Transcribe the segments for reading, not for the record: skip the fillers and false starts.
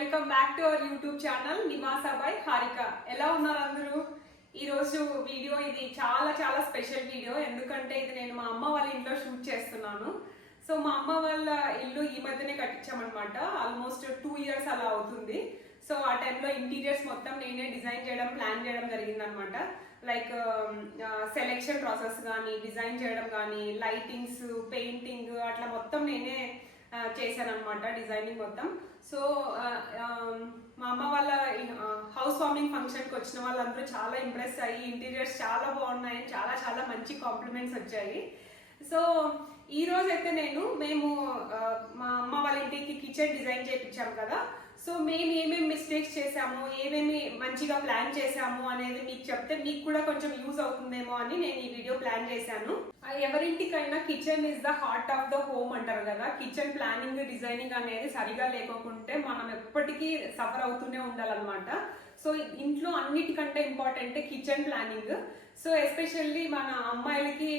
Welcome back to our YouTube channel Nivasa by Harika. ఎలా ఉన్నారు అందరూ? ఈ రోజు వీడియో ఇది చాలా చాలా స్పెషల్ వీడియో. ఎందుకంటే ఇది నేను మా అమ్మ వాళ్ళ ఇంట్లో షూట్ చేస్తున్నాను. సో మా అమ్మ వాళ్ళ ఇల్లు ఈ మధ్యనే కట్టించామన్నమాట. ఆల్మోస్ట్ 2 years అలా అవుతుంది. సో ఆ టైంలో ఇంటీరియర్స్ మొత్తం నేనే డిజైన్ చేయడం, ప్లాన్ చేయడం జరిగిందనమాట. లైక్ సెలెక్షన్ ప్రాసెస్ కానీ, డిజైన్ చేయడం కానీ, లైటింగ్స్, పెయింటింగ్ అట్లా మొత్తం నేనే చేశాను అనమాట, డిజైనింగ్ మొత్తం. సో మా అమ్మ వాళ్ళ హౌస్ వార్మింగ్ ఫంక్షన్కి వచ్చిన వాళ్ళందరూ చాలా ఇంప్రెస్ అయ్యి ఇంటీరియర్స్ చాలా బాగున్నాయి, చాలా చాలా మంచి కాంప్లిమెంట్స్ వచ్చాయి. సో ఈ రోజు అయితే మేము మా అమ్మ వాళ్ళ ఇంటికి కిచెన్ డిజైన్ చేయించాము కదా. సో మేము ఏమేమి మిస్టేక్స్ చేసాము, ఏమేమి మంచిగా ప్లాన్ చేసాము అనేది మీకు చెప్తే మీకు కూడా కొంచెం యూజ్ అవుతుందేమో అని నేను ఈ వీడియో ప్లాన్ చేశాను. ఎవరింటికైనా kitchen is the heart of the home అంటారు కదా. కిచెన్ ప్లానింగ్, డిజైనింగ్ అనేది సరిగా లేకపోతే మనం ఎప్పటికీ సఫర్ అవుతూనే ఉండాలన్నమాట. సో ఇంట్లో అన్నిటికంటే important kitchen planning. So especially మన అమ్మాయిలకి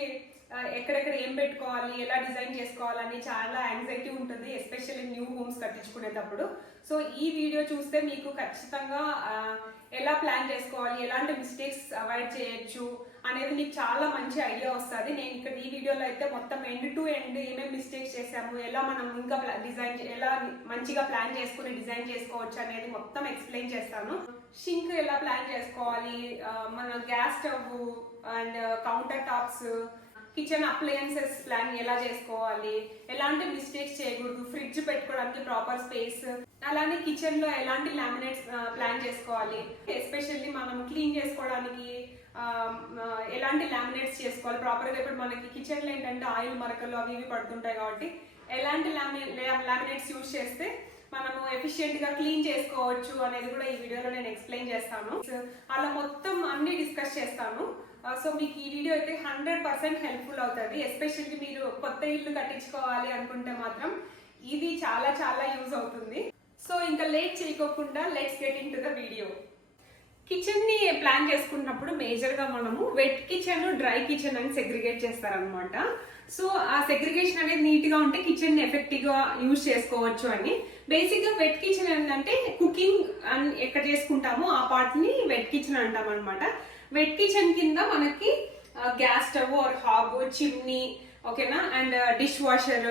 ఎక్కడెక్కడ ఏం పెట్టుకోవాలి, ఎలా డిజైన్ చేసుకోవాలని చాలా యాంగ్జైటీ ఉంటుంది, ఎస్పెషల్లీ న్యూ హోమ్స్ కట్టించుకునేటప్పుడు. సో ఈ వీడియో చూస్తే మీకు ఖచ్చితంగా ఎలా ప్లాన్ చేసుకోవాలి, ఎలాంటి మిస్టేక్స్ అవాయిడ్ చేయొచ్చు అనేది మీకు చాలా మంచి ఐడియా వస్తుంది. నేను ఇక్కడ ఈ వీడియోలో అయితే మొత్తం ఎండ్ టు ఎండ్ ఏమేమి మిస్టేక్స్ చేసాము, ఎలా మనం ఇంకా ఎలా మంచిగా ప్లాన్ చేసుకుని డిజైన్ చేసుకోవచ్చు అనేది మొత్తం ఎక్స్ప్లెయిన్ చేస్తాను. షింక్ ఎలా ప్లాన్ చేసుకోవాలి, మన gas stove and counter tops, kitchen appliances plan ఎలా చేసుకోవాలి, ఎలాంటి మిస్టేక్స్ చేయకూడదు, ఫ్రిడ్జ్ పెట్టుకోవడానికి ప్రాపర్ స్పేస్, అలానే కిచెన్ లో ఎలాంటి లామినేట్స్ ప్లాన్ చేసుకోవాలి, ఎస్పెషల్లీ మనం క్లీన్ చేసుకోవడానికి ఎలాంటి లామినేట్స్ చేసుకోవాలి ప్రాపర్ గా. ఇప్పుడు మనకి కిచెన్ లో ఏంటంటే ఆయిల్ మరకలు అవి ఇవి పడుతుంటాయి కాబట్టి ఎలాంటి లామినేట్స్ యూజ్ చేస్తే మనము ఎఫిషియెంట్ గా క్లీన్ చేసుకోవచ్చు అనేది కూడా ఈ వీడియోలో నేను ఎక్స్ప్లెయిన్ చేస్తాను. అలా మొత్తం అన్ని డిస్కస్ చేస్తాను. సో మీకు ఈ వీడియో అయితే 100% హెల్ప్ఫుల్ అవుతుంది. ఎస్పెషల్లీ మీరు కొత్త ఇల్లు కట్టించుకోవాలి అనుకుంటే మాత్రం ఇది చాలా చాలా యూజ్ అవుతుంది. సో ఇంకా లేట్ చేయకోకుండా let's get in to the video. Kitchen ని ప్లాన్ చేసుకున్నప్పుడు మేజర్ గా మనము వెట్ కిచెన్, డ్రై కిచెన్ అని సెగ్రిగేట్ చేస్తారనమాట. సో ఆ సెగ్రిగేషన్ అనేది నీట్ గా ఉంటే కిచెన్ ని ఎఫెక్టివ్ గా యూజ్ చేసుకోవచ్చు అని. బేసిక్ గా వెట్ కిచెన్ ఏంటంటే కుకింగ్ ఎక్కడ చేసుకుంటామో ఆ పార్ట్ ని వెట్ కిచెన్ అంటాం అనమాట. వెట్ కిచెన్ కింద మనకి gas stove or hob, chimney, ఓకేనా, అండ్ డిష్ వాషర్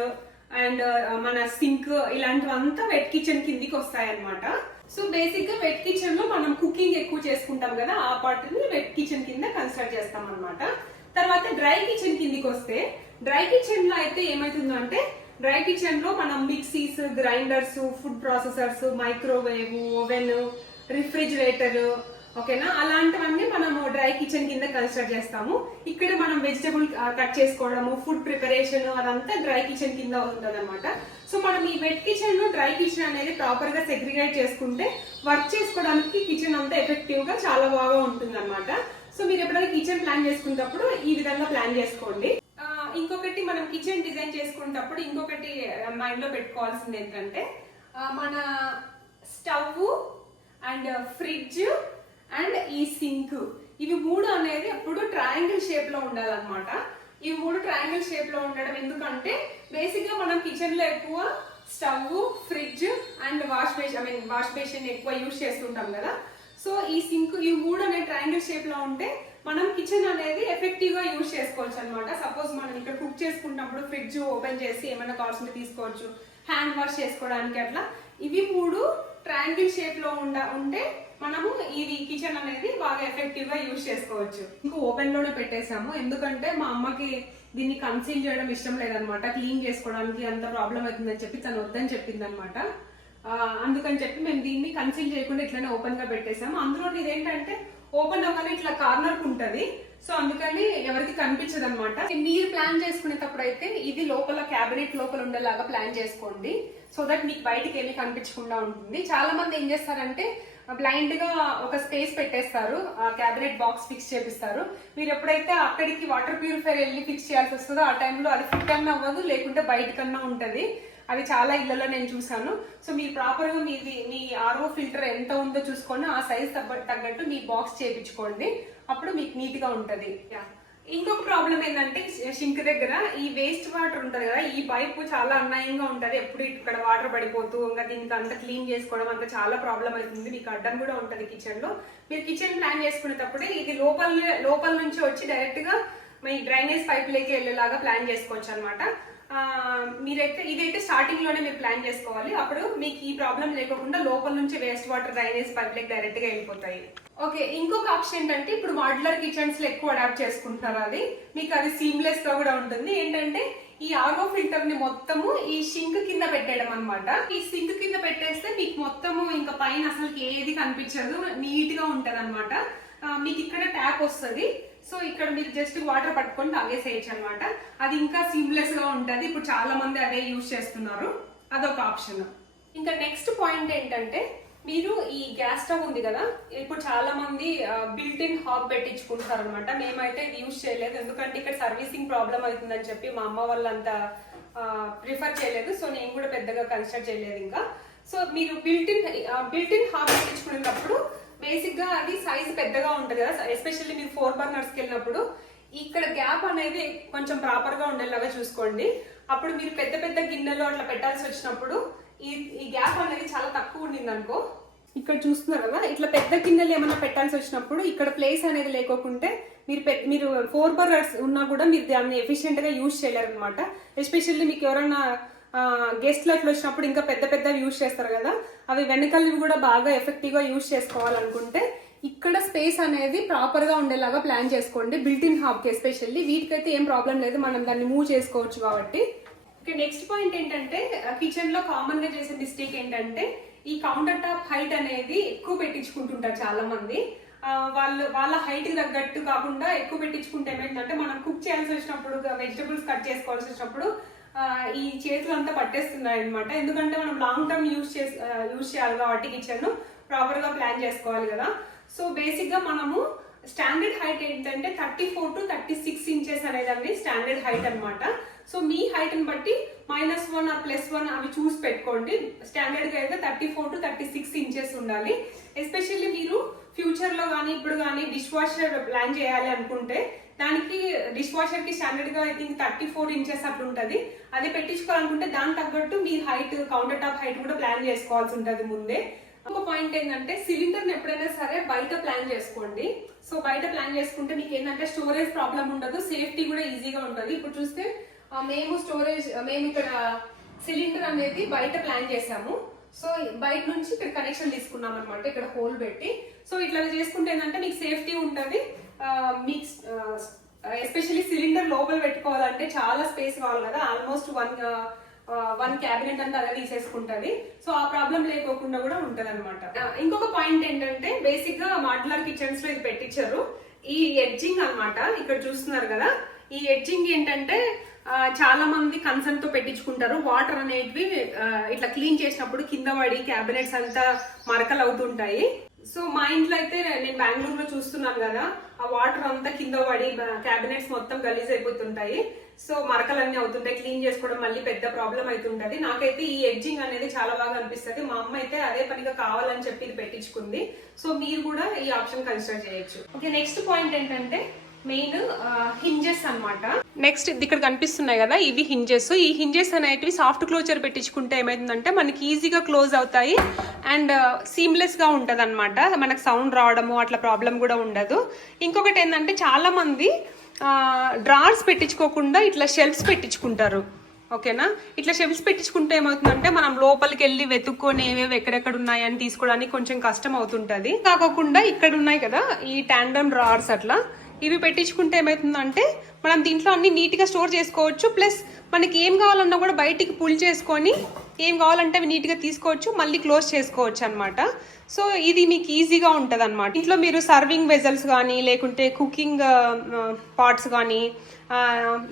అండ్ మన సింక్ ఇలాంటివంతా వెట్ కిచెన్ కిందికి వస్తాయి అనమాట. సో బేసిక్ గా వెట్ కిచెన్ లో మనం కుకింగ్ ఎక్కువ చేసుకుంటాం కదా, ఆ పార్ట్ ని వెట్ కిచెన్ కింద కన్సిడర్ చేస్తాం అనమాట. తర్వాత డ్రై కిచెన్ కిందికి వస్తే, డ్రై కిచెన్ లో అయితే ఏమైతుందంటే డ్రై కిచెన్ లో మనం mixies, grinders, food processors, microwave, oven, refrigerator, ఓకేనా, అలాంటివన్నీ మనము డ్రై కిచెన్ కింద కన్సిడర్ చేస్తాము. ఇక్కడ మనం వెజిటబుల్ కట్ చేసుకోవడము, ఫుడ్ ప్రిపరేషన్ అదంతా డ్రై కిచెన్ కింద ఉంటుంది అనమాట. సో మనం ఈ వెట్ కిచెన్, డ్రై కిచెన్ అనేది ప్రాపర్ గా సెగ్రిగేట్ చేసుకుంటే వర్క్ చేసుకోవడానికి కిచెన్ అంతా ఎఫెక్టివ్ గా చాలా బాగా ఉంటుంది అనమాట. సో మీరు ఎప్పుడైనా కిచెన్ ప్లాన్ చేసుకున్నప్పుడు ఈ విధంగా ప్లాన్ చేసుకోండి. ఇంకొకటి మనం కిచెన్ డిజైన్ చేసుకునేటప్పుడు ఇంకొకటి మైండ్ లో పెట్టుకోవాల్సింది ఏంటంటే మన స్టవ్ అండ్ ఫ్రిడ్జ్ అండ్ ఈ సింక్, ఇవి మూడు అనేది ఎప్పుడు ట్రయాంగిల్ షేప్ లో ఉండాలన్నమాట. ఇవి మూడు ట్రయాంగిల్ షేప్ లో ఉండడం ఎందుకంటే బేసిక్ గా మనం కిచెన్ లో ఎక్కువ stove, fridge and wash basin ఎక్కువ యూజ్ చేస్తుంటాం కదా. సో ఈ సింక్, ఈ మూడు అనేది ట్రయాంగిల్ షేప్ లో ఉంటే మనం కిచెన్ అనేది ఎఫెక్టివ్ గా యూజ్ చేసుకోవచ్చు అనమాట. సపోజ్ మనం ఇక్కడ కుక్ చేసుకున్నప్పుడు ఫ్రిడ్జ్ ఓపెన్ చేసి ఏమైనా కావాల్సింది తీసుకోవచ్చు, హ్యాండ్ వాష్ చేసుకోవడానికి అట్లా. ఇవి మూడు ట్రయాంగిల్ షేప్ లో ఉంటే మనము ఇది కిచెన్ అనేది బాగా ఎఫెక్టివ్ గా యూజ్ చేసుకోవచ్చు. ఇంకా ఓపెన్ లోనే పెట్టేసాము ఎందుకంటే మా అమ్మకి దీన్ని కన్సీల్ చేయడం ఇష్టం లేదనమాట. క్లీన్ చేసుకోవడానికి అంత ప్రాబ్లం అవుతుందని చెప్పి తను వద్దని చెప్పింది అనమాట. అందుకని చెప్పి మేము దీన్ని కన్సీల్ చేయకుండా ఇట్లానే ఓపెన్ గా పెట్టేసాము. అందులో ఇదేంటంటే ఓపెన్ అవ్వగానే ఇట్లా కార్నర్ ఉంటది. సో అందుకని ఎవరికి కనిపించదు అనమాట. మీరు ప్లాన్ చేసుకునేటప్పుడు అయితే ఇది లోపల క్యాబినెట్ లోపల ఉండేలాగా ప్లాన్ చేసుకోండి. సో దట్ మీకు బయటకి ఏమీ కనిపించకుండా ఉంటుంది. చాలా మంది ఏం చేస్తారంటే బ్లైండ్ గా ఒక స్పేస్ పెట్టేస్తారు, క్యాబినెట్ బాక్స్ ఫిక్స్ చేపిస్తారు. మీరు ఎప్పుడైతే అక్కడికి వాటర్ ప్యూరిఫైర్ వెళ్ళి ఫిక్స్ చేయాల్సి వస్తుందో ఆ టైంలో అది ఫిట్ అన్నా అవ్వదు, లేకుంటే బయటకన్నా ఉంటది. అది చాలా ఇళ్లలో నేను చూసాను. సో మీరు ప్రాపర్ గా మీ ఆర్ఓ ఫిల్టర్ ఎంత ఉందో చూసుకొని ఆ సైజ్ తగ్గట్టు మీ బాక్స్ చేయించుకోండి, అప్పుడు మీకు నీట్ గా ఉంటది. ఇంకొక ప్రాబ్లం ఏంటంటే షింక్ దగ్గర ఈ వేస్ట్ వాటర్ ఉంటుంది కదా, ఈ పైపు చాలా అన్యాయంగా ఉంటుంది. ఎప్పుడు ఇక్కడ వాటర్ పడిపోతూ ఇంకా దీనికి అంతా క్లీన్ చేసుకోవడం అంతా చాలా ప్రాబ్లం అవుతుంది. మీకు అడ్డం కూడా ఉంటుంది కిచెన్ లో. మీరు కిచెన్ ప్లాన్ చేసుకునేటప్పుడే ఇది లోపల నుంచి వచ్చి డైరెక్ట్ గా మీ డ్రైనేజ్ పైప్ లేకి వెళ్ళేలాగా ప్లాన్ చేసుకోవచ్చు అనమాట. ఇదైతే స్టార్టింగ్ లోనే మీరు ప్లాన్ చేసుకోవాలి. అప్పుడు మీకు ఈ ప్రాబ్లం లేకుండా లోపల నుంచి వేస్ట్ వాటర్ డ్రైనేజ్ పైప్ లేకి డైరెక్ట్ గా వెళ్ళిపోతాయి. ఓకే, ఇంకొక ఆప్షన్ ఏంటంటే ఇప్పుడు మాడ్యులర్ కిచెన్స్ లో ఎక్కువ అడాప్ట్ చేసుకుంటున్నారు. అది మీకు అది సీమ్లెస్ గా కూడా ఉంటుంది. ఏంటంటే ఈ ఆర్ఓ ఫిల్టర్ ని మొత్తము ఈ సింక్ కింద పెట్టేయడం అనమాట. ఈ సింక్ కింద పెట్టేస్తే మీకు మొత్తము ఇంకా పైన అసలు ఏది కనిపించదు, నీట్ గా ఉంటది అనమాట. మీకు ఇక్కడ ట్యాప్ వస్తుంది. సో ఇక్కడ మీరు జస్ట్ వాటర్ పట్టుకొని తాగేసేయచ్చు అనమాట. అది ఇంకా సీమ్లెస్ గా ఉంటది. ఇప్పుడు చాలా మంది అదే యూజ్ చేస్తున్నారు. అదొక ఆప్షన్. ఇంకా నెక్స్ట్ పాయింట్ ఏంటంటే మీరు ఈ గ్యాస్ స్టవ్ ఉంది కదా, ఇప్పుడు చాలా మంది బిల్ట్ ఇన్ హాబ్ పెట్టించుకుంటారు అనమాట. మేమైతే ఇది యూజ్ చేయలేదు, ఎందుకంటే ఇక్కడ సర్వీసింగ్ ప్రాబ్లం అవుతుందని చెప్పి మా అమ్మ వాళ్ళంతా ప్రిఫర్ చేయలేదు. సో నేను కూడా పెద్దగా కన్సిడర్ చేయలేదు ఇంకా. సో మీరు బిల్ట్ ఇన్ హాబ్ పెట్టించుకునేటప్పుడు బేసిక్ గా అది సైజ్ పెద్దగా ఉంటుంది కదా, ఎస్పెషల్లీ మీరు 4 బర్నర్స్కి వెళ్ళినప్పుడు ఇక్కడ గ్యాప్ అనేది కొంచెం ప్రాపర్ గా ఉండేలాగా చూసుకోండి. అప్పుడు మీరు పెద్ద పెద్ద గిన్నెలు అట్లా పెట్టాల్సి వచ్చినప్పుడు ఈ గ్యాప్ అనేది చాలా తక్కువ ఉండింది అనుకో, ఇక్కడ చూస్తున్నారు కదా, ఇట్లా పెద్ద గిన్నెలు ఏమైనా పెట్టాల్సి వచ్చినప్పుడు ఇక్కడ ప్లేస్ అనేది లేకుంటే మీరు 4 బర్నర్స్ ఉన్నా కూడా మీరు దాన్ని ఎఫిషియెంట్ గా యూజ్ చేయలేరు అనమాట. ఎస్పెషల్లీ మీకు ఎవరైనా గెస్ట్లు అట్లా వచ్చినప్పుడు ఇంకా పెద్ద పెద్ద యూజ్ చేస్తారు కదా, అవి వెనకాలవి కూడా బాగా ఎఫెక్టివ్ గా యూజ్ చేసుకోవాలనుకుంటే ఇక్కడ స్పేస్ అనేది ప్రాపర్ గా ఉండేలాగా ప్లాన్ చేసుకోండి. బిల్ట్ ఇన్ హాబ్ కి ఎస్పెషల్లీ వీటికైతే ఏం ప్రాబ్లం లేదు, మనం దాన్ని మూవ్ చేసుకోవచ్చు కాబట్టి. ఓకే, నెక్స్ట్ పాయింట్ ఏంటంటే కిచెన్ లో కామన్ గా చేసే మిస్టేక్ ఏంటంటే ఈ కౌంటర్ టాప్ హైట్ అనేది ఎక్కువ పెట్టించుకుంటుంటారు చాలా మంది. వాళ్ళ హైట్ కి తగ్గట్టు కాకుండా ఎక్కువ పెట్టించుకుంటే ఏమైందంటే మనం కుక్ చేయాల్సి వచ్చినప్పుడు, వెజిటబుల్స్ కట్ చేసుకోవాల్సి వచ్చినప్పుడు ఈ చేతులు అంతా పట్టేస్తున్నాయి అనమాట. ఎందుకంటే మనం లాంగ్ టర్మ్ యూజ్ చేయాలి కాబట్టి కిచెన్ ప్రాపర్ గా ప్లాన్ చేసుకోవాలి కదా. సో బేసిక్ గా మనము స్టాండర్డ్ హైట్ ఏంటంటే 34 to 36 ఇంచెస్ అనేది స్టాండర్డ్ హైట్ అనమాట. సో మీ హైట్ ని బట్టి -1 or +1 అవి చూసి పెట్టుకోండి. స్టాండర్డ్ గా అయితే 34 to 36 ఇంచెస్ ఉండాలి. ఎస్పెషల్లీ మీరు ఫ్యూచర్ లో కానీ ఇప్పుడు కానీ డిష్ వాషర్ ప్లాన్ చేయాలి అనుకుంటే దానికి డిష్ వాషర్ కి స్టాండర్డ్ గా ఐ థింక్ 34 ఇంచెస్ అట్లా ఉంటుంది. అది పెట్టించుకోవాలనుకుంటే దాని తగ్గట్టు మీ హైట్, కౌంటర్ టాప్ హైట్ కూడా ప్లాన్ చేసుకోవాల్సి ఉంటుంది ముందే. ఒక పాయింట్ ఏంటంటే సిలిండర్ ఎప్పుడైనా సరే బయట ప్లాన్ చేసుకోండి. సో బయట ప్లాన్ చేసుకుంటే మీకు ఏంటంటే స్టోరేజ్ ప్రాబ్లం ఉండదు, సేఫ్టీ కూడా ఈజీగా ఉంటుంది. ఇప్పుడు చూస్తే మేము ఇక్కడ సిలిండర్ అనేది బయట ప్లాన్ చేసాము. సో బయట నుంచి ఇక్కడ కనెక్షన్ తీసుకున్నాం అనమాట, ఇక్కడ హోల్ పెట్టి. సో ఇట్లా చేసుకుంటే ఏంటంటే మీకు సేఫ్టీ ఉంటుంది. మీకు ఎస్పెషల్లీ సిలిండర్ లోపల పెట్టుకోవాలంటే చాలా స్పేస్ కావాలి కదా, ఆల్మోస్ట్ వన్ క్యాబినెట్ అంతా అదే తీసేసుకుంటది. సో ఆ ప్రాబ్లం లేకోకుండా కూడా ఉంటది అనమాట. ఇంకొక పాయింట్ ఏంటంటే బేసిక్ గా మాడ్యులర్ కిచెన్స్ లో ఇది పెట్టించారు, ఈ ఎడ్జింగ్ అన్నమాట. ఇక్కడ చూస్తున్నారు కదా, ఈ ఎడ్జింగ్ ఏంటంటే చాలా మంది కన్సర్న్ తో పెట్టించుకుంటారు. వాటర్ అనేటివి ఇట్లా క్లీన్ చేసినప్పుడు కింద పడి క్యాబినెట్స్ అంతా మరకలు అవుతుంటాయి. సో మా ఇంట్లో అయితే నేను బెంగళూరులో చూస్తున్నాను కదా, ఆ వాటర్ అంతా కింద పడి క్యాబినెట్స్ మొత్తం గలీజ్ అయిపోతుంటాయి. సో మరకలన్నీ అవుతుంటాయి, క్లీన్ చేసుకోవడం మళ్ళీ పెద్ద ప్రాబ్లం అవుతుంటది. నాకైతే ఈ ఎడ్జింగ్ అనేది చాలా బాగా అనిపిస్తుంది. మా అమ్మ అయితే అదే పనిగా కావాలని చెప్పి ఇది పెట్టించుకుంది. సో మీరు కూడా ఈ ఆప్షన్ కన్సిడర్ చేయొచ్చు. ఓకే, నెక్స్ట్ పాయింట్ ఏంటంటే మెయిన్ హింజెస్ అన్నమాట. నెక్స్ట్ ఇక్కడ కనిపిస్తున్నాయి కదా, ఇవి హింజెస్. ఈ హింజెస్ అనేటివి సాఫ్ట్ క్లోజర్ పెట్టించుకుంటే ఏమైతుందంటే మనకి ఈజీగా క్లోజ్ అవుతాయి అండ్ సీమ్లెస్ గా ఉంటది అనమాట. మనకు సౌండ్ రావడము అట్లా ప్రాబ్లం కూడా ఉండదు. ఇంకొకటి ఏంటంటే చాలా మంది డ్రార్స్ పెట్టించుకోకుండా ఇట్లా షెల్ఫ్స్ పెట్టించుకుంటారు. ఓకేనా, ఇట్లా షెల్ఫ్స్ పెట్టించుకుంటే ఏమవుతుందంటే మనం లోపలికి వెళ్ళి వెతుక్కొని ఏవేవి ఎక్కడెక్కడ ఉన్నాయని తీసుకోవడానికి కొంచెం కష్టం అవుతుంటది. కాకుండా ఇక్కడ ఉన్నాయి కదా ఈ టాండమ్ డ్రార్స్, అట్లా ఇవి పెట్టించుకుంటే ఏమవుతుందంటే మనం దీంట్లో అన్ని నీట్ గా స్టోర్ చేసుకోవచ్చు. ప్లస్ మనకి ఏం కావాలన్నా కూడా బయటికి పుల్ చేసుకొని ఏం కావాలంటే అవి నీట్ గా తీసుకోవచ్చు, మళ్ళీ క్లోజ్ చేసుకోవచ్చు అనమాట. సో ఇది మీకు ఈజీగా ఉంటుంది అనమాట. ఇంట్లో మీరు సర్వింగ్ వెజల్స్ కానీ, లేకుంటే కుకింగ్ పాట్స్ కానీ,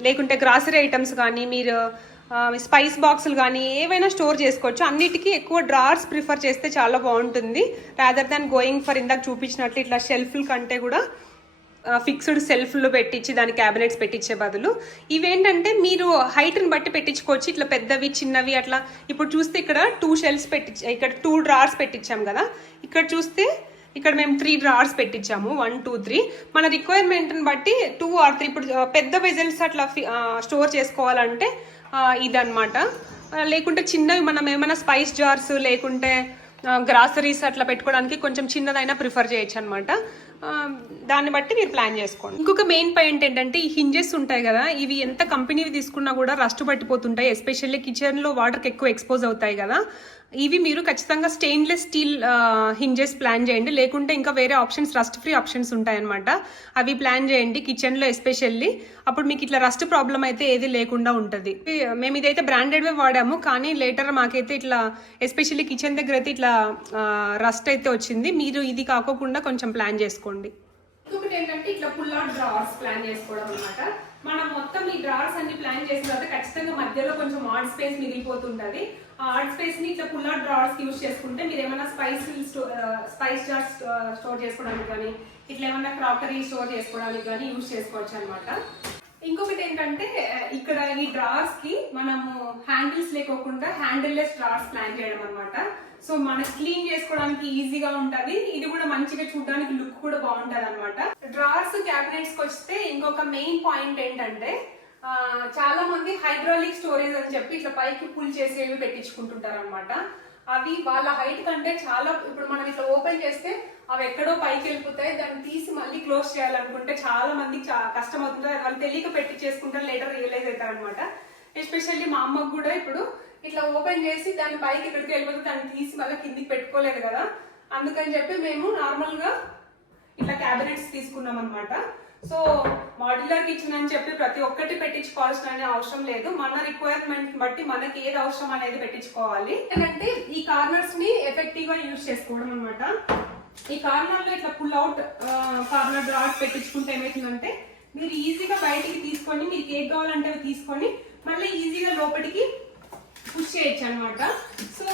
లేకుంటే గ్రాసరీ ఐటమ్స్ కానీ, మీరు స్పైస్ బాక్సులు కానీ ఏవైనా స్టోర్ చేసుకోవచ్చు. అన్నిటికీ ఎక్కువ డ్రార్స్ ప్రిఫర్ చేస్తే చాలా బాగుంటుంది, రాదర్ దాన్ గోయింగ్ ఫర్ ఇందాక చూపించినట్లు ఇట్లా షెల్ఫ్ల కంటే కూడా ఫిక్స్డ్ సెల్ఫ్లు పెట్టించి దాని క్యాబినెట్స్ పెట్టించే బదులు ఇవేంటంటే మీరు హైట్ని బట్టి పెట్టించుకోవచ్చు. ఇట్లా పెద్దవి చిన్నవి అట్లా. ఇప్పుడు చూస్తే ఇక్కడ 2 షెల్ఫ్స్ ఇక్కడ 2 డ్రార్స్ పెట్టించాం కదా, ఇక్కడ చూస్తే ఇక్కడ మేము 3 డ్రావర్స్ పెట్టించాము, 1 2 3. మన రిక్వైర్మెంట్ని బట్టి 2 or 3. ఇప్పుడు పెద్ద వెజల్స్ అట్లా స్టోర్ చేసుకోవాలంటే ఇదన్నమాట. లేకుంటే చిన్నవి మనం ఏమైనా స్పైస్ జార్స్ లేకుంటే గ్రాసరీస్ అట్లా పెట్టుకోవడానికి కొంచెం చిన్నదైనా ప్రిఫర్ చేయొచ్చు అనమాట. దాన్ని బట్టి మీరు ప్లాన్ చేసుకోండి. ఇంకొక మెయిన్ పాయింట్ ఏంటంటే ఈ హింజెస్ ఉంటాయి కదా, ఇవి ఎంత కంపెనీవి తీసుకున్నా కూడా రస్ట్ పట్టిపోతుంటాయి. ఎస్పెషల్లీ కిచెన్లో వాటర్కి ఎక్కువ ఎక్స్పోజ్ అవుతాయి కదా. ఇవి మీరు ఖచ్చితంగా స్టెయిన్లెస్ స్టీల్ హింజెస్ ప్లాన్ చేయండి. లేకుంటే ఇంకా వేరే ఆప్షన్స్, రస్ట్ ఫ్రీ ఆప్షన్స్ ఉంటాయన్నమాట. అవి ప్లాన్ చేయండి కిచెన్లో ఎస్పెషల్లీ. అప్పుడు మీకు ఇట్లా రస్ట్ ప్రాబ్లం అయితే ఏది లేకుండా ఉంటుంది. మేము ఇదైతే బ్రాండెడ్వే వాడాము, కానీ లేటర్ మాకైతే ఇట్లా ఎస్పెషల్లీ కిచెన్ దగ్గర అయితే ఇట్లా రస్ట్ అయితే వచ్చింది. మీరు ఇది కాకోకుండా కొంచెం ప్లాన్ చేసుకోండి. ఇంకొకటి ఏంటంటే ఇట్లా పుల్ అవుట్ డ్రావర్స్ ప్లాన్ చేసుకోవడం అనమాట. మనం మొత్తం ఈ డ్రావర్స్ అన్ని ప్లాన్ చేసిన తర్వాత ఖచ్చితంగా మధ్యలో కొంచెం ఆడ్ స్పేస్ మిగిలిపోతుంటది. ఆ ఆడ్ స్పేస్ ని ఇట్లా పుల్ అవుట్ డ్రావర్స్ యూజ్ చేసుకుంటే మీరు ఏమైనా స్పైస్ జార్స్ స్టోర్ చేసుకోవడానికి కానీ, ఇట్లా ఏమైనా క్రాకరీ స్టోర్ చేసుకోవడానికి కానీ యూజ్ చేసుకోవచ్చు అనమాట. ఇంకొకటి ఏంటంటే ఇక్కడ ఈ డ్రావర్స్ కి మనము హ్యాండిల్స్ లేకోకుండా హ్యాండిల్లెస్ డ్రావర్స్ ప్లాన్ చేయడం అనమాట. సో మనకి క్లీన్ చేసుకోవడానికి ఈజీగా ఉంటది. ఇది కూడా మంచిగా చూడడానికి లుక్ కూడా బాగుంటది అనమాట. డ్రావర్స్ క్యాబినెట్స్ కి వస్తే ఇంకొక మెయిన్ పాయింట్ ఏంటంటే చాలా మంది హైడ్రాలిక్ స్టోరేజ్ అని చెప్పి ఇట్లా పైకి పుల్ చేసేవి పెట్టించుకుంటుంటారు అనమాట. అవి వాళ్ళ హైట్ కంటే చాలా, ఇప్పుడు మనం ఇట్లా ఓపెన్ చేస్తే అవి ఎక్కడో పైకి వెళ్ళిపోతాయి. దాన్ని తీసి మళ్ళీ క్లోజ్ చేయాలనుకుంటే చాలా మందికి కష్టం అవుతుంది. వాళ్ళు తెలియక పెట్టి చేసుకుంటారు, లేటర్ రియలైజ్ అవుతారు అనమాట. ఎస్పెషల్లీ మా అమ్మకు కూడా ఇప్పుడు ఇట్లా ఓపెన్ చేసి దాని పైకి ఎక్కడికి వెళ్ళిపోతే దాన్ని తీసి మళ్ళీ కిందికి పెట్టుకోలేదు కదా. అందుకని చెప్పి మేము నార్మల్ గా ఇట్లా క్యాబినెట్స్ తీసుకున్నాం అనమాట. సో మాడ్యులర్ కిచెన్ అని చెప్పి ప్రతి ఒక్కటి పెట్టించుకోవాల్సిన అవసరం లేదు. మన రిక్వైర్మెంట్ బట్టి మనకి ఏది అవసరం అనేది పెట్టించుకోవాలి. ఎందుకంటే ఈ కార్నర్స్ ని ఎఫెక్టివ్ గా యూజ్ చేసుకోవడం అనమాట. ఈ కార్నర్ లో ఇట్లా పుల్ అవుట్ కార్నర్ డ్రావర్స్ పెట్టించుకుంటే ఏమవుతుందంటే మీరు ఈజీగా బయటికి తీసుకొని మీకు ఏది కావాలంటే అవి తీసుకొని మళ్ళీ ఈజీగా లోపలికి పుష్ చేయొచ్చు అనమాట. సో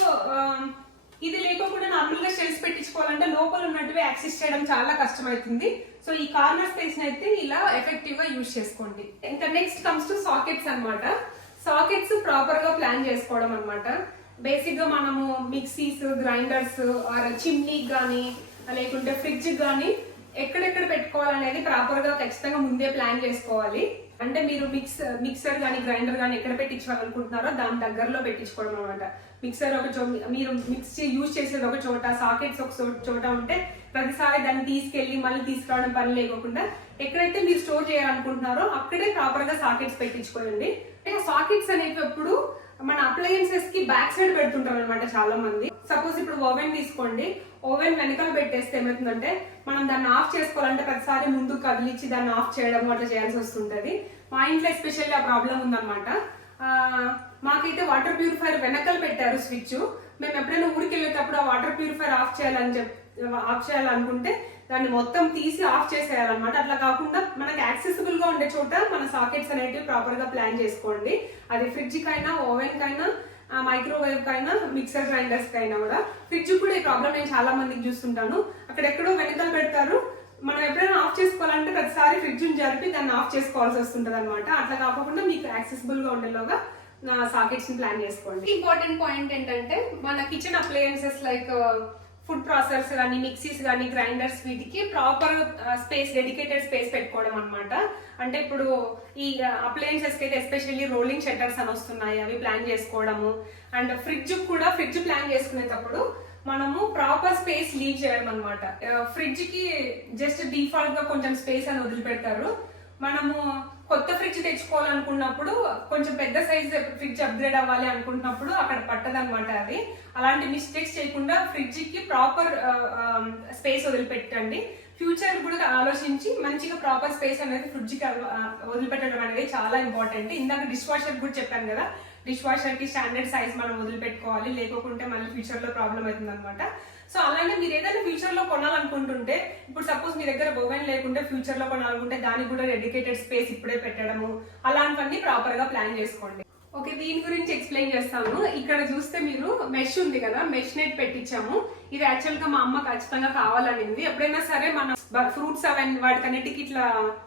ఇది లేకుండా నార్మల్ గా షెల్ఫ్స్ పెట్టించుకోవాలంటే లోపల ఉన్నట్టుగా యాక్సెస్ చేయడం చాలా కష్టమవుతుంది. సో ఈ కార్నర్ స్పేస్ అయితే ఇలా ఎఫెక్టివ్ గా యూజ్ చేసుకోండి. ఇంకా నెక్స్ట్ కమ్స్ టు సాకెట్స్ అనమాట. సాకెట్స్ ప్రాపర్ గా ప్లాన్ చేసుకోవడం అనమాట. బేసిక్ గా మనము మిక్సీస్, గ్రైండర్స్, చిమ్నీకి కానీ లేకుంటే ఫ్రిడ్జ్ కానీ ఎక్కడెక్కడ పెట్టుకోవాలనేది ప్రాపర్ గా ఖచ్చితంగా ముందే ప్లాన్ చేసుకోవాలి. అంటే మీరు మిక్సర్ కానీ గ్రైండర్ కానీ ఎక్కడ పెట్టించుకోవాలనుకుంటున్నారో దాని దగ్గరలో పెట్టించుకోవడం అనమాట. మిక్సర్ ఒక మీరు మిక్సీ యూజ్ చేసేది ఒక చోట, సాకెట్స్ ఒక చోట ఉంటే ప్రతిసారి దాన్ని తీసుకెళ్లి మళ్ళీ తీసుకురావడం పని లేకుండా ఎక్కడైతే మీరు స్టోర్ చేయాలనుకుంటున్నారో అక్కడే ప్రాపర్ గా సాకెట్స్ పెట్టించుకోండి. సాకెట్స్ అనేవి ఎప్పుడు మన అప్లయన్సెస్ కి బ్యాక్ సైడ్ పెడుతుంటారు అనమాట చాలా మంది. సపోజ్ ఇప్పుడు ఓవెన్ తీసుకోండి, ఓవెన్ వెనకాల పెట్టేస్తే ఏమవుతుందంటే మనం దాన్ని ఆఫ్ చేసుకోవాలంటే ప్రతిసారి ముందుకు కదిలిచ్చి దాన్ని ఆఫ్ చేయడం అట్లా చేయాల్సి వస్తుంటది. మా ఇంట్లో ఎస్పెషల్లీ ఆ ప్రాబ్లం ఉందన్నమాట. మాకైతే వాటర్ ప్యూరిఫైర్ వెనకాల పెట్టారు స్విచ్. మేము ఎప్పుడైనా ఊరికి వెళ్ళేటప్పుడు ఆ వాటర్ ప్యూరిఫైర్ ఆఫ్ చేయాలనుకుంటే దాన్ని మొత్తం తీసి ఆఫ్ చేసేయాలన్నమాట. అట్లా కాకుండా మనకి యాక్సెసిబుల్ గా ఉండే చోట మన సాకెట్స్ అనేటివి ప్రాపర్ గా ప్లాన్ చేసుకోండి. అది ఫ్రిడ్జ్ కైనా, ఓవెన్ కైనా, మైక్రోవేవ్ కైనా, మిక్సర్ గ్రైండర్స్ కైనా కూడా. ఫ్రిడ్జ్ కూడా ఈ ప్రాబ్లం నేను చాలా మందికి చూస్తుంటాను. అక్కడెక్కడో వెనకాల పెడతారు. మనం ఎప్పుడైనా ఆఫ్ చేసుకోవాలంటే ప్రతిసారి ఫ్రిడ్జ్ జరిపి దాన్ని ఆఫ్ చేసుకోవాల్సి వస్తుంటది అనమాట. అట్లా కాకుండా మీకు యాక్సెసిబుల్ గా ఉండేలాగా సాకెట్స్ ని ప్లాన్ చేసుకోండి. ఇంపార్టెంట్ పాయింట్ ఏంటంటే మన kitchen appliances like food processors కానీ, మిక్సీస్ కానీ, గ్రైండర్స్ వీటికి ప్రాపర్ స్పేస్, డెడికేటెడ్ స్పేస్ పెట్టుకోవడం అనమాట. అంటే ఇప్పుడు ఈ అప్లయన్సెస్ కి అయితే ఎస్పెషల్లీ రోలింగ్ షట్టర్స్ అని వస్తున్నాయి, అవి ప్లాన్ చేసుకోవడము. అండ్ ఫ్రిడ్జ్ కూడా ప్లాన్ చేసుకునేటప్పుడు మనము ప్రాపర్ స్పేస్ లీవ్ చేయడం అనమాట. ఫ్రిడ్జ్ కి జస్ట్ డిఫాల్ట్ గా కొంచెం స్పేస్ అని వదిలిపెడతారు. మనము కొత్త ఫ్రిడ్జ్ తెచ్చుకోవాలనుకున్నప్పుడు కొంచెం పెద్ద సైజ్ ఫ్రిడ్జ్ అప్గ్రేడ్ అవ్వాలి అనుకుంటున్నప్పుడు అక్కడ పట్టదనమాట. అది అలాంటి మిస్టేక్స్ చేయకుండా ఫ్రిడ్జ్ కి ప్రాపర్ స్పేస్ వదిలిపెట్టండి. ఫ్యూచర్ కూడా ఆలోచించి మంచిగా ప్రాపర్ స్పేస్ అనేది ఫ్రిడ్జ్ కి వదిలిపెట్టడం అనేది చాలా ఇంపార్టెంట్. ఇందాక డిష్ వాషర్ కూడా చెప్పాను కదా, డిష్ వాషర్ కి స్టాండర్డ్ సైజ్ మనం వదిలిపెట్టుకోవాలి, లేకుంటే మళ్ళీ ఫ్యూచర్ లో ప్రాబ్లం అవుతుంది అనమాట. సో అలానే మీరు ఏదైనా ఫ్యూచర్ లో కొనాలనుకుంటుంటే, ఇప్పుడు సపోజ్ మీ దగ్గర ఓవెన్ లేకుంటే ఫ్యూచర్ లో కొనాలనుకుంటే దానికి కూడా డెడికేటెడ్ స్పేస్ ఇప్పుడే పెట్టడము, అలాంటివన్నీ ప్రాపర్ గా ప్లాన్ చేసుకోండి. ఓకే, దీని గురించి ఎక్స్ప్లెయిన్ చేస్తాను. ఇక్కడ చూస్తే మీరు మెష్ ఉంది కదా, మెష్ నెట్ పెట్టించాము. ఇది యాక్చువల్ గా మా అమ్మ ఖచ్చితంగా కావాలనింది. ఎప్పుడైనా సరే మన ఫ్రూట్స్ అవన్నీ వాటికన్నిటికి ఇట్లా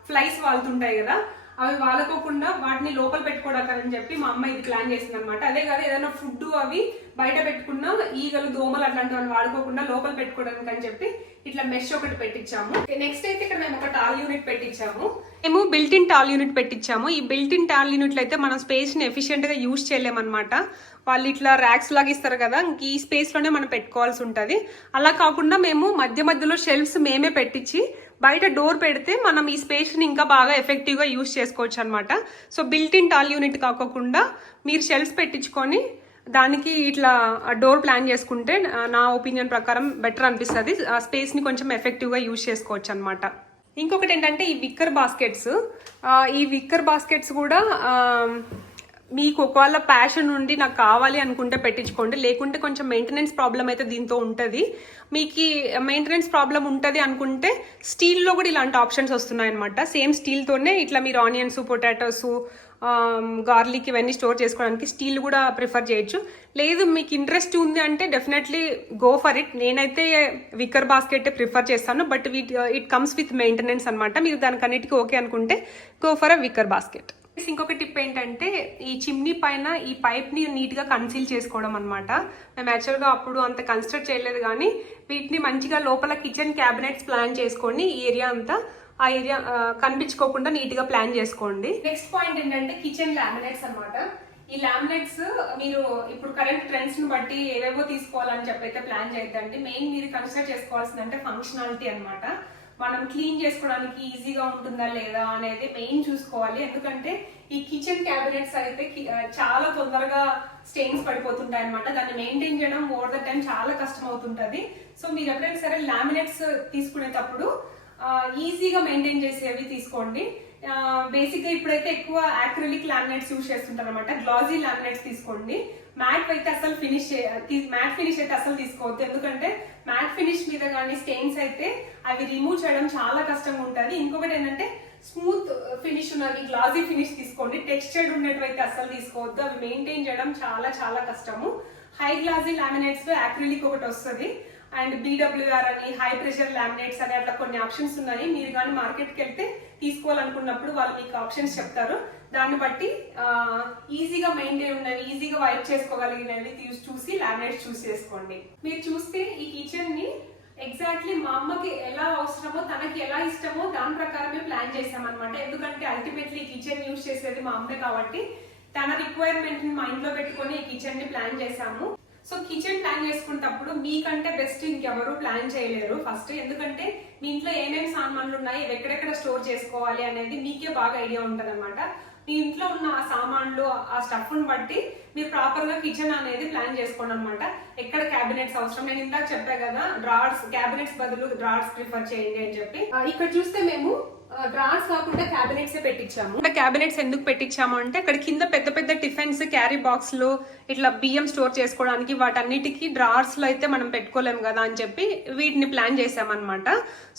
ఫ్లైస్ వాళ్తుంటాయి కదా, అవి వాలకోకుండా వాటిని లోపల పెట్టుకోవడానికి అని చెప్పి మా అమ్మ ఇది ప్లాన్ చేసింది అనమాట. అదే కాదు ఏదైనా ఫుడ్ అవి బయట పెట్టుకున్నా ఈగలు దోమలు అట్లాంటివి వాడుకోకుండా లోపల పెట్టుకోవడానికి అని చెప్పి ఇట్లా మెష్ ఒకటి పెట్టించాము. నెక్స్ట్ అయితే ఇక్కడ మేము ఒక టాల్ యూనిట్ పెట్టించాము. మేము బిల్ట్ ఇన్ టాల్ యూనిట్ పెట్టించాము. ఈ బిల్ట్ ఇన్ టాల్ యూనిట్లు అయితే మనం స్పేస్ ని ఎఫిషియెంట్ గా యూజ్ చేయలేమన్నమాట. వాళ్ళు ఇట్లా ర్యాక్స్ లాగా ఇస్తారు కదా, ఇంక ఈ స్పేస్ లోనే మనం పెట్టుకోవాల్సి ఉంటుంది. అలా కాకుండా మేము మధ్య మధ్యలో షెల్ఫ్స్ మేమే పెట్టించి బయట డోర్ పెడితే మనం ఈ స్పేస్ ని ఇంకా బాగా ఎఫెక్టివ్ గా యూజ్ చేసుకోవచ్చు అనమాట. So built in tall unit కాకుండా మీరు షెల్ఫ్స్ పెట్టించుకొని దానికి ఇట్లా డోర్ ప్లాన్ చేసుకుంటే నా ఒపీనియన్ ప్రకారం బెటర్ అనిపిస్తుంది. ఆ స్పేస్ ని కొంచెం ఎఫెక్టివ్ గా యూజ్ చేసుకోవచ్చు అనమాట. ఇంకొకటి ఏంటంటే ఈ విక్కర్ బాస్కెట్స్ కూడా మీకు ఒకవేళ ప్యాషన్ ఉండి నాకు కావాలి అనుకుంటే పెట్టించుకోండి. లేకుంటే కొంచెం మెయింటెనెన్స్ ప్రాబ్లం అయితే దీంతో ఉంటుంది. మీకు మెయింటెనెన్స్ ప్రాబ్లం ఉంటుంది అనుకుంటే స్టీల్లో కూడా ఇలాంటి ఆప్షన్స్ వస్తున్నాయి అనమాట. సేమ్ స్టీల్తోనే ఇట్లా మీరు ఆనియన్స్, పొటాటోస్, గార్లిక్ ఇవన్నీ స్టోర్ చేసుకోవడానికి స్టీల్ కూడా ప్రిఫర్ చేయొచ్చు. లేదు మీకు ఇంట్రెస్ట్ ఉంది అంటే డెఫినెట్లీ గో ఫర్ ఇట్. నేనైతే విక్కర్ బాస్కెట్ ప్రిఫర్ చేస్తాను, but it comes with maintenance అనమాట. మీరు దానికి అన్నిటికీ ఓకే అనుకుంటే go for a wicker basket. ఇంకొక టిప్ ఏంటంటే ఈ చిమ్నీ పైన ఈ పైప్ ని నీట్ గా కన్సీల్ చేసుకోవడం అనమాట. మేము యాక్చువల్ గా అప్పుడు అంత కన్స్ట్రక్ట్ చేయలేదు, కానీ వీటిని మంచిగా లోపల కిచెన్ క్యాబినెట్స్ ప్లాన్ చేసుకొని ఈ ఏరియా అంతా ఆ ఏరియా కనిపించుకోకుండా నీట్ గా ప్లాన్ చేసుకోండి. నెక్స్ట్ పాయింట్ ఏంటంటే కిచెన్ లామినేట్స్ అనమాట. ఈ లామినేట్స్ మీరు ఇప్పుడు కరెంట్ ట్రెండ్స్ ని బట్టి ఏవేవో తీసుకోవాలని చెప్పి అయితే ప్లాన్ చేయొద్దండి. మెయిన్ మీరు కన్సిడర్ చేసుకోవాల్సిందంటే ఫంక్షనాలిటీ అనమాట. మనం క్లీన్ చేసుకోవడానికి ఈజీగా ఉంటుందా లేదా అనేది మెయిన్ చూసుకోవాలి. ఎందుకంటే ఈ కిచెన్ క్యాబినెట్స్ అయితే చాలా తొందరగా స్టెయిన్స్ పడిపోతుంటాయి అనమాట. దాన్ని మెయింటైన్ చేయడం ఓవర్ ద టైం చాలా కష్టం అవుతుంటది. సో మీరు ఎప్పుడైనా సరే లామినేట్స్ తీసుకునేటప్పుడు ఈజీగా మెయింటైన్ చేసేవి తీసుకోండి. బేసిక్ గా ఇప్పుడైతే ఎక్కువ యాక్రిలిక్ లామినేట్స్ యూజ్ చేస్తుంటారు అనమాట. గ్లాజీ లామినేట్స్ తీసుకోండి. మ్యాట్ అయితే అసలు మ్యాట్ ఫినిష్ అయితే అసలు తీసుకోవద్దు. ఎందుకంటే మ్యాట్ ఫినిష్ మీద కానీ స్టెయిన్స్ అయితే అవి రిమూవ్ చేయడం చాలా కష్టంగా ఉంటుంది. ఇంకొకటి ఏంటంటే స్మూత్ ఫినిష్ ఉన్నవి గ్లాజీ ఫినిష్ తీసుకోండి. టెక్స్చర్డ్ ఉన్నట్టు అసలు తీసుకోవద్దు. అవి మెయింటైన్ చేయడం చాలా చాలా కష్టము. హై గ్లాజీ లామినేట్స్ లో యాక్రిలిక్ ఒకటి వస్తుంది, అండ్ బీడబ్ల్యూఆర్ అని హై ప్రెషర్ లామినేట్స్ అని అట్లా కొన్ని ఆప్షన్స్ ఉన్నాయి. మీరు కానీ మార్కెట్కి వెళ్తే తీసుకోవాలనుకున్నప్పుడు వాళ్ళు మీకు ఆప్షన్స్ చెప్తారు. దాన్ని బట్టి ఈజీగా మెయింటైన్ ఉన్నవి, ఈజీగా వైప్ చేసుకోగలిగినవి చూసి లామినేట్స్ చూస్ చేసుకోండి. మీరు చూస్తే ఈ కిచెన్ ని ఎగ్జాక్ట్లీ మా అమ్మకి ఎలా అవసరమో తనకి ఎలా ఇష్టమో దాని ప్రకారమే ప్లాన్ చేసామన్నమాట. ఎందుకంటే అల్టిమేట్లీ కిచెన్ యూజ్ చేసేది మా అమ్మే కాబట్టి తన రిక్వైర్మెంట్ ని మైండ్ లో పెట్టుకొని ఈ కిచెన్ ని ప్లాన్ చేసాము. సో కిచెన్ ప్లాన్ చేసుకునేటప్పుడు మీకంటే బెస్ట్ ఇంకెవరు ప్లాన్ చేయలేరు ఫస్ట్. ఎందుకంటే మీ ఇంట్లో ఏమేమి సామాన్లు ఉన్నాయి, ఎక్కడెక్కడ స్టోర్ చేసుకోవాలి అనేది మీకే బాగా ఐడియా ఉంటుంది అనమాట. మీ ఇంట్లో ఉన్న ఆ సామాన్లు ఆ స్టఫ్ ని బట్టి మీరు ప్రాపర్ గా కిచెన్ అనేది ప్లాన్ చేసుకోండి అనమాట. ఎక్కడ క్యాబినెట్స్ అవసరం, నేను ఇందాక చెప్పా కదా డ్రార్స్, క్యాబినెట్స్ బదులు డ్రార్స్ ప్రిఫర్ చేయండి అని చెప్పి. ఇక్కడ చూస్తే మేము డ్రార్స్ కాకుండా క్యాబినెట్స్ పెట్టించాము. క్యాబినెట్స్ ఎందుకు పెట్టించాము అంటే అక్కడ కింద పెద్ద పెద్ద టిఫిన్స్, క్యారీ బాక్స్లు, ఇట్లా బియ్యం స్టోర్ చేసుకోవడానికి వాటన్నిటికీ డ్రార్స్ లో అయితే మనం పెట్టుకోలేము కదా అని చెప్పి వీటిని ప్లాన్ చేసామన్నమాట.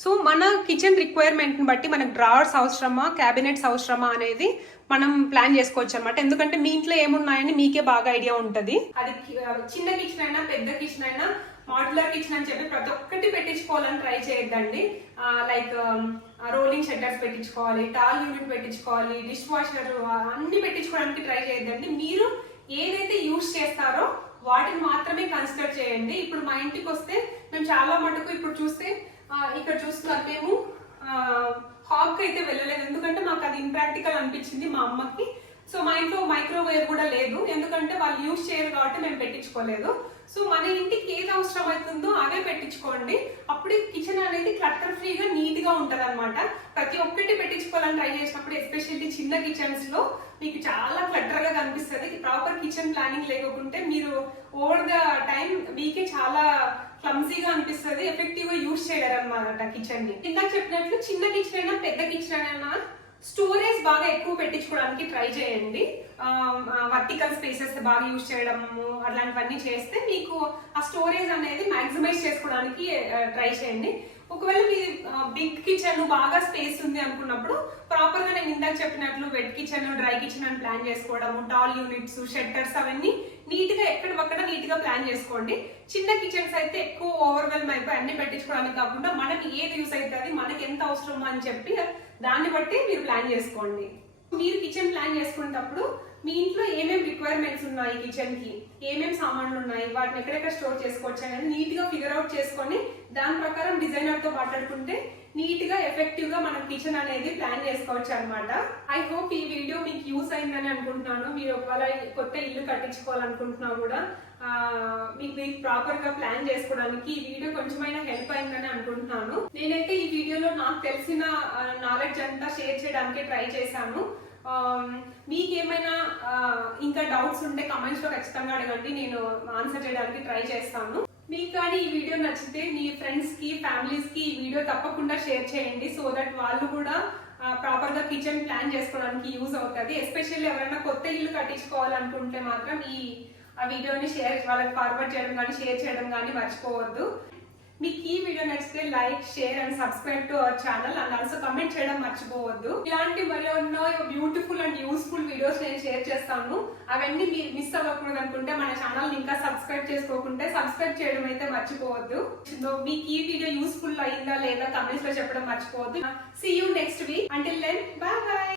సో మన కిచెన్ రిక్వైర్మెంట్ ని బట్టి మనకు డ్రార్స్ అవసరమా, క్యాబినెట్స్ అవసరమా అనేది మనం ప్లాన్ చేసుకోవచ్చు అనమాట. ఎందుకంటే మీ ఇంట్లో ఏమున్నాయని మీకే బాగా ఐడియా ఉంటది. అది చిన్న కిచెన్ అయినా పెద్ద కిచెన్ అయినా మాడ్యులర్ కిచెన్ అని చెప్పి ప్రతి ఒక్కటి పెట్టించుకోవాలని ట్రై చేయొద్దండి. లైక్ రోలింగ్ షట్టర్స్ పెట్టించుకోవాలి, టాల్ యూనిట్ పెట్టించుకోవాలి, డిష్ వాషర్ అన్ని పెట్టించుకోవడానికి ట్రై చేయొద్దండి. మీరు ఏదైతే యూజ్ చేస్తారో వాటిని మాత్రమే కన్సిడర్ చేయండి. ఇప్పుడు మా ఇంటికి వస్తే మేము చాలా మటుకు ఇప్పుడు చూస్తే ఇక్కడ చూస్తున్నారు, మేము హాబ్కి అయితే వెళ్ళలేదు. ఎందుకంటే మాకు అది ఇంప్రాక్టికల్ అనిపించింది మా అమ్మకి. సో మా ఇంట్లో మైక్రోవేవ్ కూడా లేదు, ఎందుకంటే వాళ్ళు యూజ్ చేయరు కాబట్టి మేము పెట్టించుకోలేదు. సో మన ఇంటికి ఏది అవసరం అవుతుందో అవే పెట్టించుకోండి. అప్పుడే కిచెన్ అనేది క్లటర్ ఫ్రీగా నీట్ గా ఉంటది అనమాట. ప్రతి ఒక్కటి పెట్టించుకోవాలని ట్రై చేసినప్పుడు ఎస్పెషల్లీ చిన్న కిచెన్స్ లో మీకు చాలా క్లటర్ గా కనిపిస్తుంది. ప్రాపర్ కిచెన్ ప్లానింగ్ లేకుంటే మీరు ఓవర్ ద టైం మీకే చాలా క్లమ్జీగా అనిపిస్తుంది, ఎఫెక్టివ్ గా యూజ్ చేయలేరు అనమాట కిచెన్ ని. ఇందాక చెప్పినట్లు చిన్న కిచెన్ అయినా పెద్ద కిచెన్ అయినా స్టోరేజ్ బాగా ఎక్కువ పెట్టించుకోవడానికి ట్రై చేయండి. వర్టికల్ స్పేసెస్ బాగా యూజ్ చేయడము అట్లాంటివన్నీ చేస్తే మీకు ఆ స్టోరేజ్ అనేది మాక్సిమైజ్ చేసుకోవడానికి ట్రై చేయండి. ఒకవేళ మీ బిగ్ కిచెన్ బాగా స్పేస్ ఉంది అనుకున్నప్పుడు ప్రాపర్ గా నేను ఇందాక చెప్పినట్లు వెట్ కిచెన్, డ్రై కిచెన్ అని ప్లాన్ చేసుకోవడము, టాల్ యూనిట్స్, షట్టర్స్ అవన్నీ నీట్ గా ఎక్కడొక్కడ నీట్ గా ప్లాన్ చేసుకోండి. చిన్న కిచెన్స్ అయితే ఎక్కువ ఓవర్వెల్మ్ అయిపోయి అన్ని పెట్టించుకోవడానికి కాకుండా మనకి ఏది యూస్ అవుతుంది, మనకి ఎంత అవసరమో అని చెప్పి దాన్ని బట్టి మీరు ప్లాన్ చేసుకోండి. మీరు కిచెన్ ప్లాన్ చేసుకునేటప్పుడు మీ ఇంట్లో ఏమేమి రిక్వైర్మెంట్స్ ఉన్నాయి, కిచెన్ కి ఏమేమి సామాన్లు ఉన్నాయి, వాటిని ఎక్కడెక్కడ స్టోర్ చేసుకోవచ్చు అనేది నీట్ గా ఫిగర్ అవుట్ చేసుకొని దాని ప్రకారం డిజైనర్ తో మాట్లాడుకుంటే నీట్ గా ఎఫెక్టివ్ గా మనం కిచెన్ అనేది ప్లాన్ చేసుకోవచ్చు అనమాట. ఐ హోప్ ఈ వీడియో మీకు యూస్ అయిందని అనుకుంటున్నాను. మీరు ఒకవేళ కొత్త ఇల్లు కట్టించుకోవాలనుకుంటున్నా కూడా మీకు ప్రాపర్ గా ప్లాన్ చేసుకోవడానికి ఈ వీడియో కొంచెమైనా హెల్ప్ అయిందని అనుకుంటున్నాను. నేనైతే ఈ వీడియోలో నాకు తెలిసిన నాలెడ్జ్ అంతా షేర్ చేయడానికి ట్రై చేశాను. మీకేమైనా ఇంకా డౌట్స్ ఉంటే కమెంట్స్ లో ఖచ్చితంగా అడగండి, నేను ఆన్సర్ చేయడానికి ట్రై చేస్తాను. మీకు కానీ ఈ వీడియో నచ్చితే మీ ఫ్రెండ్స్ కి ఫ్యామిలీస్ కి ఈ వీడియో తప్పకుండా షేర్ చేయండి. సో దట్ వాళ్ళు కూడా ప్రాపర్ గా కిచెన్ ప్లాన్ చేసుకోవడానికి యూజ్ అవుతుంది. ఎస్పెషల్లీ ఎవరైనా కొత్త ఇల్లు కట్టించుకోవాలనుకుంటే మాత్రం ఈ వీడియోని వాళ్ళకి ఫార్వర్డ్ చేయడం కానీ షేర్ చేయడం కానీ మర్చిపోవద్దు. మీకు ఈ వీడియో నచ్చితే like, share and subscribe to our channel and also comment చేయడం మర్చిపోవద్దు. ఇలాంటి మరెన్నో బ్యూటిఫుల్ అండ్ యూస్ఫుల్ వీడియోస్ నేను షేర్ చేస్తాను. అవన్నీ మీరు మిస్ అవ్వకూడదు అనుకుంటే మన ఛానల్ ఇంకా సబ్స్క్రైబ్ చేసుకోకుంటే సబ్స్క్రైబ్ చేయడం అయితే మర్చిపోవద్దు. మీకు ఈ వీడియో యూస్ఫుల్ అయిందా లేదా కమెంట్స్ లో చెప్పడం మర్చిపోవద్దు. See you next week. Until then bye by.